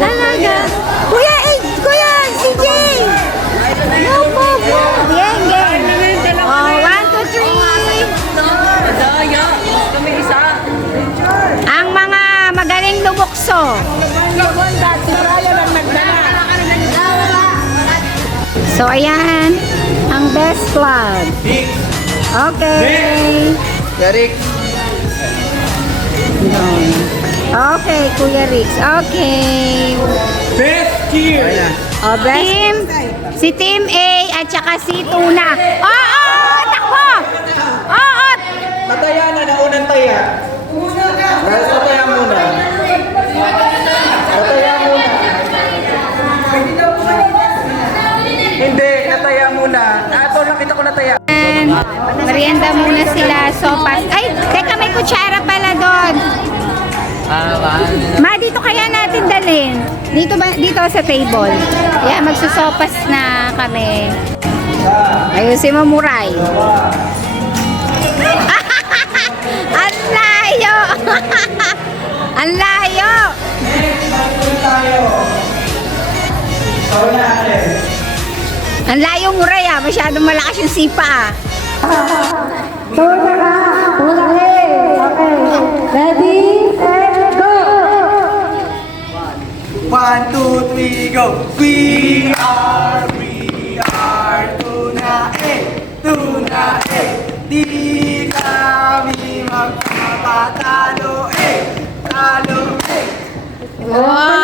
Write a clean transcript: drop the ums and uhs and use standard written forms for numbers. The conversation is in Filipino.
Talaga. Kuya, kuya, si Jay. No problem. Yan, yan. Oh, 1, 2, 3. Daya. Kami isa. Ang mga magaling lumukso. So, ayan. Ang best vlog. Okay. Derek. Okay, Kuya Rix. Okay. Best cheer. O, team. Si Team A at saka si Tuna. Oo! Takbo! Oo! Nataya na, naunang taya. Nataya muna. Nataya muna. Hindi, nataya muna. Ito, nakita ko nataya. Merienda muna sila. Sopas. Ay, teka, may kutsara pala doon. Ma, dito kaya natin dalhin. Dito ba, dito sa table. Yeah, magsusopas na kami. Ayusin mo, Muray. Ang layo! Ang layo! Ang layo, Muray, ah. Masyadong malakas yung sipa, ah. Tuna ka! Tuna ka! Okay. Ready, set, go! 1, 2, 3, go! We are Tuna A! Tuna A! Di kami magpapatalo A! Talo A! Wow!